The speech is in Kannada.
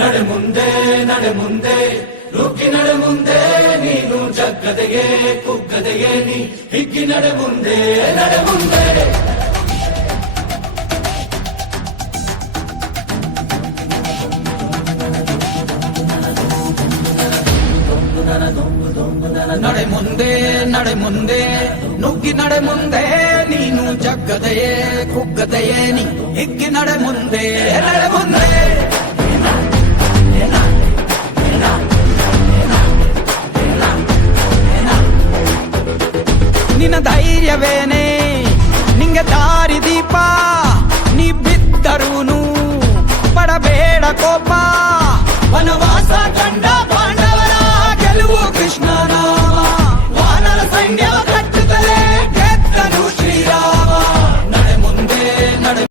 ನಡೆ ಮುಂದೆ ನಡೆ ಮುಂದೆ ನುಗ್ಗಿ ನಡೆ ಮುಂದೆ ನೀನು ಜಗ್ಗದೆಯೇ ಕುಗ್ಗದೆಯೇ ನೀ ಹಿಗ್ಗಿ ನಡೆ ಮುಂದೆ ನಡೆ ಮುಂದೆ ನಡೆ ಮುಂದೆ ನಡೆ ಮುಂದೆ ನುಗ್ಗಿ ನಡೆ ಮುಂದೆ ನೀನು ಜಗ್ಗದೆಯೇ ಕುಗ್ಗದೆಯೇ ನೀ ಹಿಗ್ಗಿ ನಡೆ ಮುಂದೆ ನಡೆ ಮುಂದೆ ನಿನ್ನ ಧೈರ್ಯವೇನೇ